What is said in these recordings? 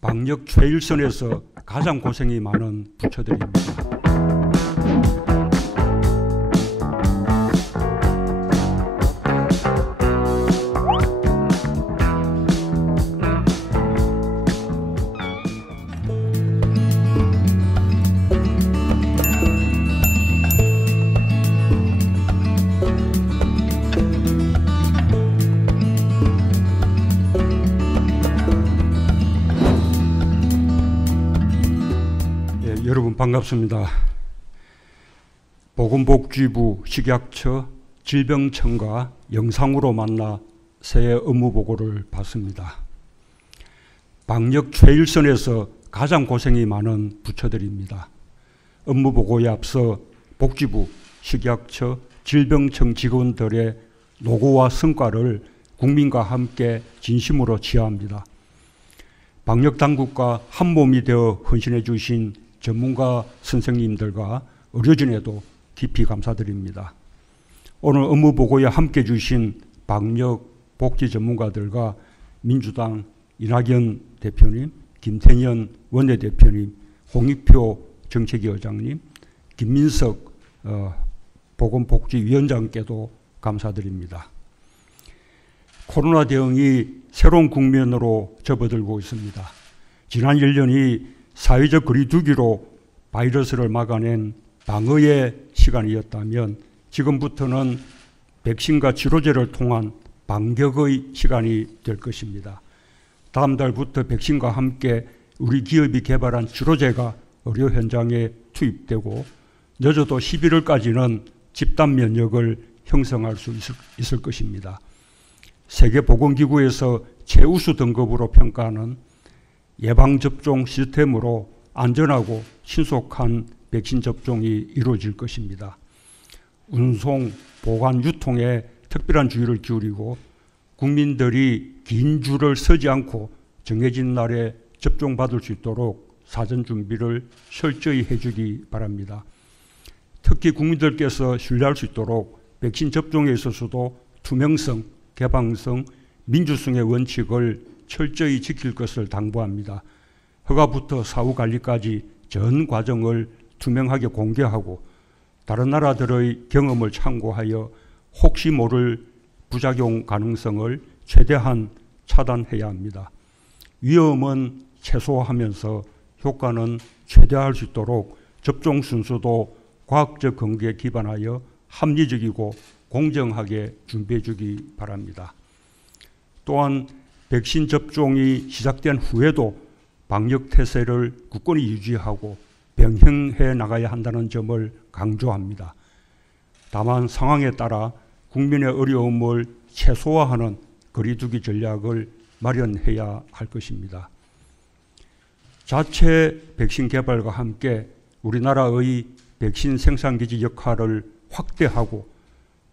방역 최일선에서 가장 고생이 많은 부처들입니다. 여러분 반갑습니다. 보건복지부 식약처 질병청과 영상으로 만나 새해 업무보고를 받습니다. 방역 최일선에서 가장 고생이 많은 부처들입니다. 업무보고에 앞서 복지부, 식약처, 질병청 직원들의 노고와 성과를 국민과 함께 진심으로 지하합니다. 방역당국과 한몸이 되어 헌신해 주신 전문가 선생님들과 의료진에도 깊이 감사드립니다. 오늘 업무보고에 함께 주신 방역 복지 전문가들과 민주당 이낙연 대표님, 김태년 원내대표님, 홍익표 정책위원장님, 김민석 보건복지위원장께도 감사드립니다. 코로나 대응이 새로운 국면으로 접어들고 있습니다. 지난 1년이 사회적 거리두기로 바이러스를 막아낸 방어의 시간이었다면 지금부터는 백신과 치료제를 통한 반격의 시간이 될 것입니다. 다음 달부터 백신과 함께 우리 기업이 개발한 치료제가 의료 현장에 투입되고 늦어도 11월까지는 집단 면역을 형성할 수 있을 것입니다. 세계보건기구에서 최우수 등급으로 평가하는 예방접종 시스템으로 안전하고 신속한 백신 접종이 이루어질 것입니다. 운송, 보관, 유통에 특별한 주의를 기울이고 국민들이 긴 줄을 서지 않고 정해진 날에 접종받을 수 있도록 사전 준비를 철저히 해주기 바랍니다. 특히 국민들께서 신뢰할 수 있도록 백신 접종에 있어서도 투명성, 개방성, 민주성의 원칙을 철저히 지킬 것을 당부합니다. 허가부터 사후 관리까지 전 과정을 투명하게 공개하고 다른 나라들의 경험을 참고하여 혹시 모를 부작용 가능성을 최대한 차단해야 합니다. 위험은 최소화하면서 효과는 최대화할 수 있도록 접종 순서도 과학적 근거에 기반하여 합리적이고 공정하게 준비해 주기 바랍니다. 또한 백신 접종이 시작된 후에도 방역 태세를 굳건히 유지하고 병행해 나가야 한다는 점을 강조합니다. 다만 상황에 따라 국민의 어려움을 최소화하는 거리두기 전략을 마련해야 할 것입니다. 자체 백신 개발과 함께 우리나라의 백신 생산기지 역할을 확대하고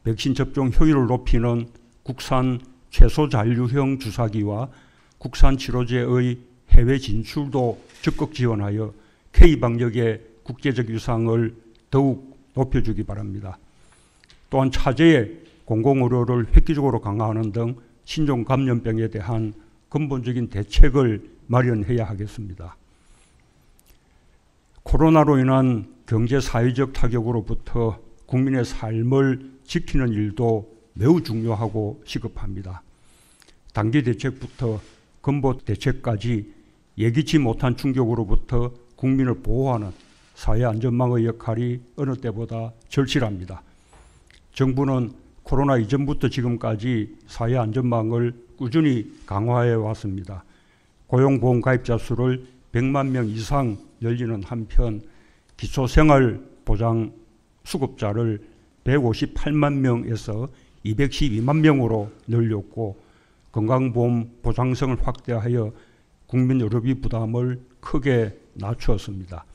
백신 접종 효율을 높이는 국산 최소잔류형 주사기와 국산 치료제의 해외 진출도 적극 지원하여 K방역의 국제적 위상을 더욱 높여주기 바랍니다. 또한 차제의 공공의료를 획기적으로 강화하는 등 신종 감염병에 대한 근본적인 대책을 마련해야 하겠습니다. 코로나로 인한 경제 사회적 타격으로부터 국민의 삶을 지키는 일도 매우 중요하고 시급합니다. 단기 대책부터 근본 대책까지 예기치 못한 충격으로부터 국민을 보호하는 사회안전망의 역할이 어느 때보다 절실합니다. 정부는 코로나 이전부터 지금까지 사회안전망을 꾸준히 강화해 왔습니다. 고용보험 가입자 수를 100만 명 이상 늘리는 한편 기초생활보장 수급자를 158만 명에서 212만 명으로 늘렸고 건강보험 보장성을 확대하여 국민 의료비 부담을 크게 낮추었습니다.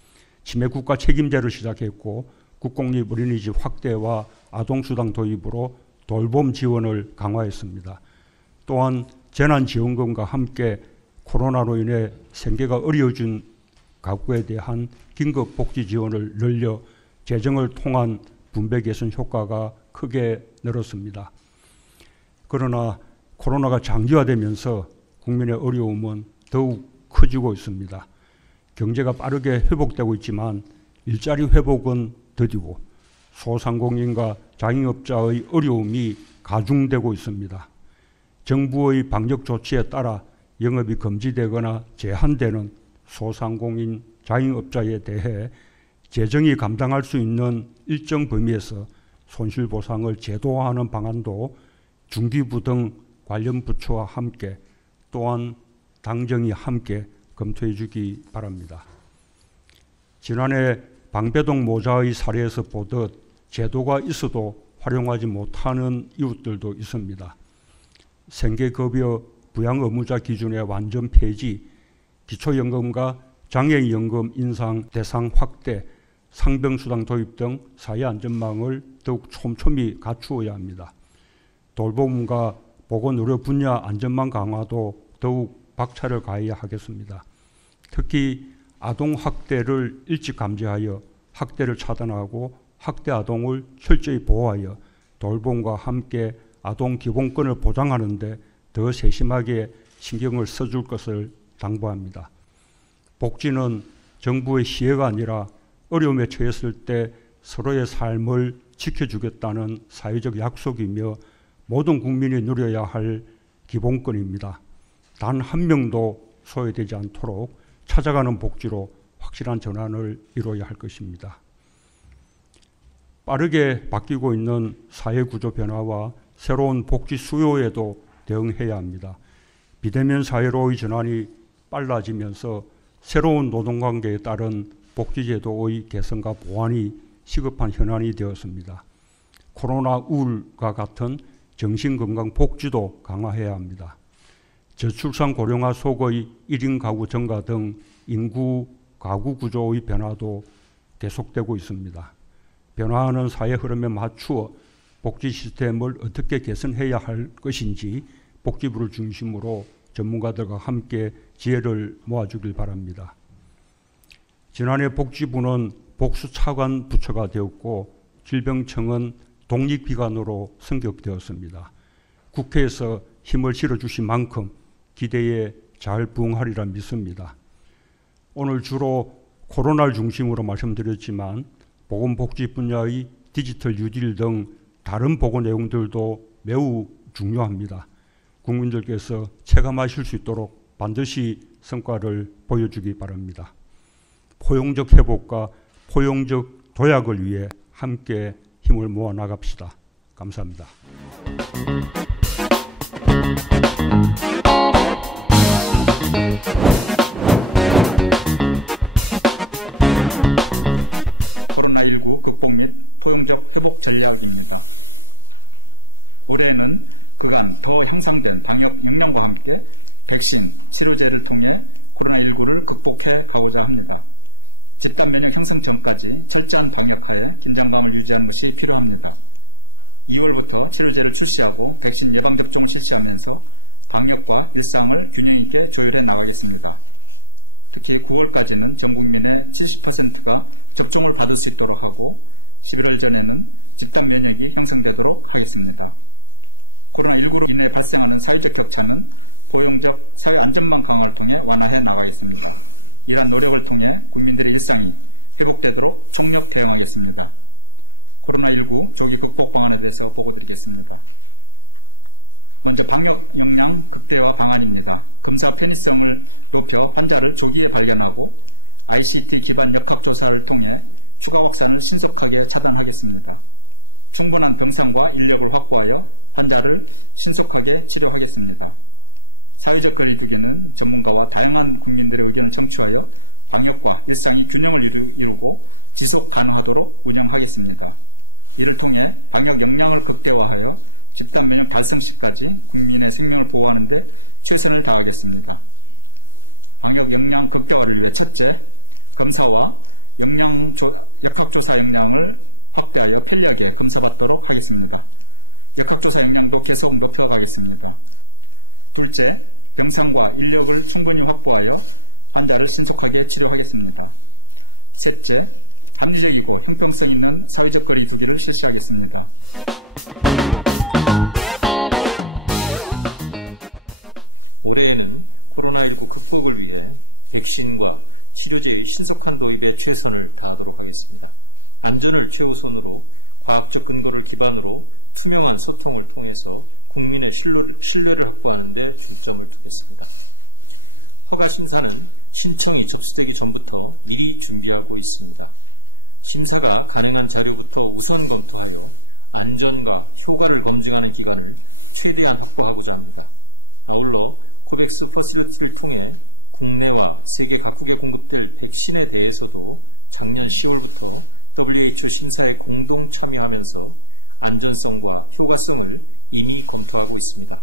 치매국가 책임제를 시작했고 국공립 어린이집 확대와 아동수당 도입으로 돌봄 지원을 강화했습니다. 또한 재난지원금과 함께 코로나로 인해 생계가 어려워진 가구에 대한 긴급복지 지원을 늘려 재정을 통한 분배 개선 효과가 크게 늘었습니다. 그러나 코로나가 장기화되면서 국민의 어려움은 더욱 커지고 있습니다. 경제가 빠르게 회복되고 있지만 일자리 회복은 더디고 소상공인과 자영업자의 어려움이 가중되고 있습니다. 정부의 방역 조치에 따라 영업이 금지되거나 제한되는 소상공인 자영업자에 대해 재정이 감당할 수 있는 일정 범위에서 손실보상을 제도화하는 방안도 중기부 등 관련 부처와 함께 또한 당정이 함께 검토해 주기 바랍니다. 지난해 방배동 모자의 사례에서 보듯 제도가 있어도 활용하지 못하는 이웃들도 있습니다. 생계급여 부양의무자 기준의 완전 폐지, 기초연금과 장애인연금 인상 대상 확대, 상병수당 도입 등 사회안전망을 더욱 촘촘히 갖추어야 합니다. 돌봄과 보건의료 분야 안전망 강화도 더욱 박차를 가해야 하겠습니다. 특히 아동학대를 일찍 감지하여 학대를 차단하고 학대 아동을 철저히 보호하여 돌봄과 함께 아동 기본권을 보장하는 데 더 세심하게 신경을 써줄 것을 당부합니다. 복지는 정부의 시혜가 아니라 어려움에 처했을 때 서로의 삶을 지켜주겠다는 사회적 약속이며 모든 국민이 누려야 할 기본권입니다. 단 한 명도 소외되지 않도록 찾아가는 복지로 확실한 전환을 이루어야 할 것입니다. 빠르게 바뀌고 있는 사회구조 변화와 새로운 복지 수요에도 대응해야 합니다. 비대면 사회로의 전환이 빨라지면서 새로운 노동관계에 따른 복지제도의 개선과 보완이 시급한 현안이 되었습니다. 코로나 우울과 같은 정신건강 복지도 강화해야 합니다. 저출산 고령화 속의 1인 가구 증가 등 인구 가구 구조의 변화도 계속되고 있습니다. 변화하는 사회 흐름에 맞추어 복지 시스템을 어떻게 개선해야 할 것인지 복지부를 중심으로 전문가들과 함께 지혜를 모아주길 바랍니다. 지난해 복지부는 복수차관 부처가 되었고 질병청은 독립기관으로 승격되었습니다. 국회에서 힘을 실어주신 만큼 기대에 잘 부응하리라 믿습니다. 오늘 주로 코로나를 중심으로 말씀드렸지만 보건복지 분야의 디지털 뉴딜 등 다른 보건 내용들도 매우 중요합니다. 국민들께서 체감하실 수 있도록 반드시 성과를 보여주기 바랍니다. 포용적 회복과 포용적 도약을 위해 함께 힘을 모아 나갑시다. 감사합니다. 코로나19 극복 및 포용적 회복 전략입니다. 올해는 그간 더 향상된 방역 역량과 함께 백신, 치료제를 통해 코로나19를 극복해 가고자 합니다. 집단 면역 형성 전까지 철저한 방역하에 긴장감을 유지하는 것이 필요합니다. 2월부터 치료제를 출시하고 백신 예방접종을 실시하면서 방역과 일상을 균형 있게 조율해 나가겠습니다. 특히 9월까지는 전 국민의 70%가 접종을 받을 수 있도록 하고 11월 전에는 집단 면역이 형성되도록 하겠습니다. 코로나19로 인해 발생하는 사회적 격차는 포용적 사회 안전망 강화를 통해 완화해 나가겠습니다. 이러한 노력을 통해 국민들의 일상이 회복되도록 총력 대응하겠습니다. 코로나19 조기 극복 방안에 대해서 보고드리겠습니다. 먼저 방역 역량 극대화 방안입니다. 검사 편의성을 높여 환자를 조기에 발견하고 ICT 기반 역학조사를 통해 추가 확산을 신속하게 차단하겠습니다. 충분한 병상과 인력을 확보하여 환자를 신속하게 치료하겠습니다. 사회적 거리두기는 전문가와 다양한 국민들의 의견을 청취하여 방역과 일상이 균형을 이루고 지속 가능하도록 운영하겠습니다. 이를 통해 방역 역량을 극대화하여 집단 면역 달성 시까지 국민의 생명을 보호하는 데 최선을 다하겠습니다. 방역 역량 극대화를 위해 첫째, 검사와 역학조사 역량을 확대하여 편리하게 검사받도록 하겠습니다. 역학조사 역량도 계속 높여가겠습니다. 둘째, 병상과 인력을 충분히 확보하여 환자를 신속하게 치료하겠습니다. 셋째, 합리적이고 형평성 있는 사회적 거리 두기를 실시하겠습니다. 올해에는 코로나19 극복을 위해 백신과 치료제의 신속한 도입에 최선을 다하도록 하겠습니다. 안전을 최우선으로 과학적 근거를 기반으로 투명한 소통을 통해서 국민의 신뢰를 확보하는 데 중점을 두겠습니다. 허가 심사는 신청이 접수되기 전부터 미리 준비하고 있습니다. 심사가 가능한 자료부터 우선 검토하여 안전과 효과를 검증하는 기간을 최대한 확보하고자 합니다. 아울러 코백스 퍼실리티를 통해 국내와 세계 각국에 공급될 백신에 대해서도 작년 10월부터 WHO 심사에 공동 참여하면서 안전성과 효과성을 이미 검토하고 있습니다.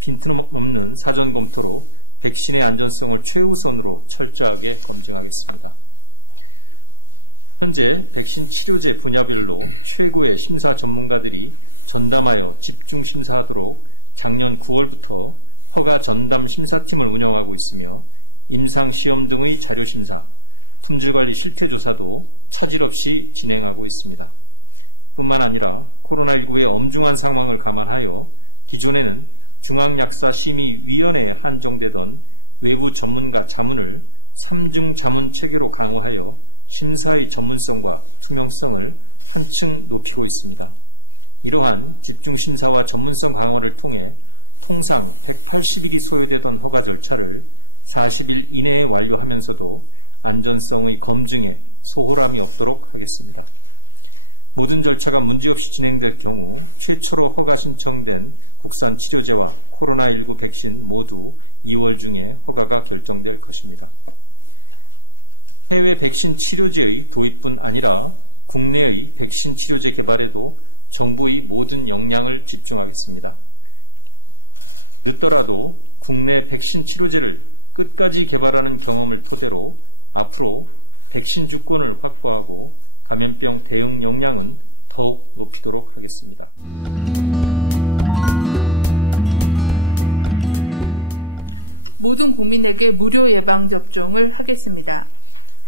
빈틈없는 사전 검토로 백신의 안전성을 최우선으로 철저하게 검증하겠습니다. 현재 백신 치료제 분야별로 최고의 심사 전문가들이 전담하여 집중 심사하도록 작년 9월부터 허가 전담 심사팀을 운영하고 있으며 임상시험 등의 자료심사, 품질관리 실태조사도 차질 없이 진행하고 있습니다. 뿐만 아니라 코로나19의 엄중한 상황을 감안하여 기존에는 중앙약사심의위원회에 한정되던 외부 전문가 자문을 3중 자문 체계로 강화하여 심사의 전문성과 투명성을 한층 높이고 있습니다. 이러한 집중심사와 전문성 강화를 통해 통상 180일이 소요되던 허가 절차를 40일 이내에 완료하면서도 안전성의 검증에 소홀함이 없도록 하겠습니다. 모든 절차가 문제없이 진행될 경우 최초로 허가 신청된 국산 치료제와 코로나19 백신 모두 2월 중에 허가가 결정될 것입니다. 해외 백신 치료제의 도입뿐 아니라 국내의 백신 치료제 개발에도 정부의 모든 역량을 집중하겠습니다. 늦더라도 국내 백신 치료제를 끝까지 개발하는 경험을 토대로 앞으로 백신 주권을 확보하고 감염병 대응 역량은 더욱 높이도록 하겠습니다. 모든 국민에게 무료 예방접종을 하겠습니다.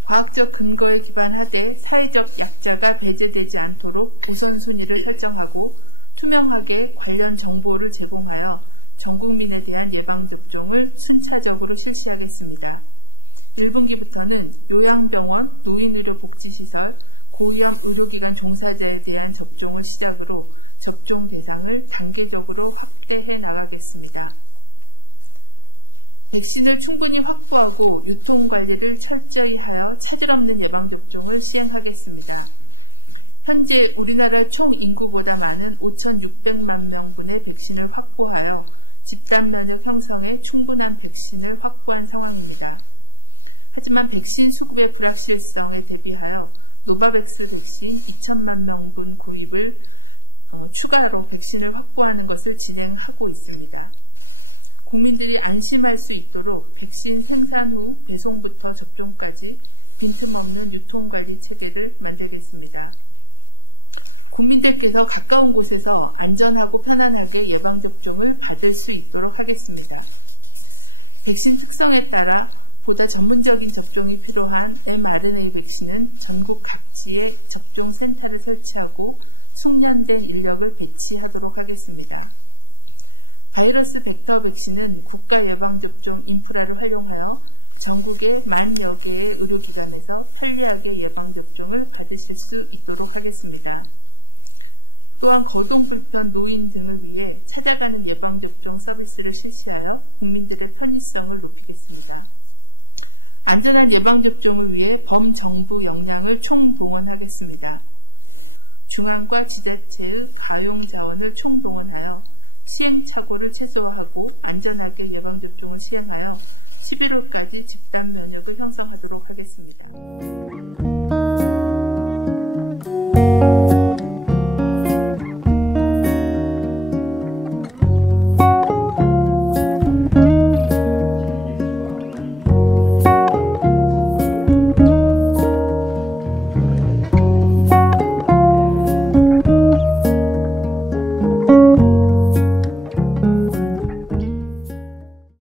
과학적 근거에 기반하되 사회적 약자가 배제되지 않도록 우선순위를 설정하고 투명하게 관련 정보를 제공하여 전 국민에 대한 예방접종을 순차적으로 실시하겠습니다. 1분기부터는 요양병원, 노인의료복지시설, 고위험 의료기관 종사자에 대한 접종을 시작으로 접종 대상을 단계적으로 확대해 나가겠습니다. 백신을 충분히 확보하고 유통관리를 철저히 하여 차질 없는 예방접종을 시행하겠습니다. 현재 우리나라 총 인구보다 많은 5,600만 명분의 백신을 확보하여 집단면역 형성에 충분한 백신을 확보한 상황입니다. 하지만 백신 수급의 불확실성에 대비하여 노바백스 백신 2천만 명분 구입을 추가로 백신을 확보하는 것을 진행하고 있습니다. 국민들이 안심할 수 있도록 백신 생산 후 배송부터 접종까지 빈틈없는 유통관리 체계를 만들겠습니다. 국민들께서 가까운 곳에서 안전하고 편안하게 예방접종을 받을 수 있도록 하겠습니다. 백신 특성에 따라 보다 전문적인 접종이 필요한 mRNA 백신은 전국 각지에 접종센터를 설치하고 숙련된 인력을 배치하도록 하겠습니다. 바이러스 벡터 백신은 국가예방접종 인프라를 활용하여 전국의 10,000여 개의 의료기관에서 편리하게 예방접종을 받으실 수 있도록 하겠습니다. 또한 거동불편 노인 등을 위해 찾아가는 예방접종 서비스를 실시하여 국민들의 편의성을 높이겠습니다. 안전한 예방접종을 위해 범정부 역량을 총동원하겠습니다. 중앙과 지자체의 가용자원을 총동원하여 시행착오를 최소화하고 안전하게 예방접종을 시행하여 11월까지 집단면역을 형성하도록 하겠습니다.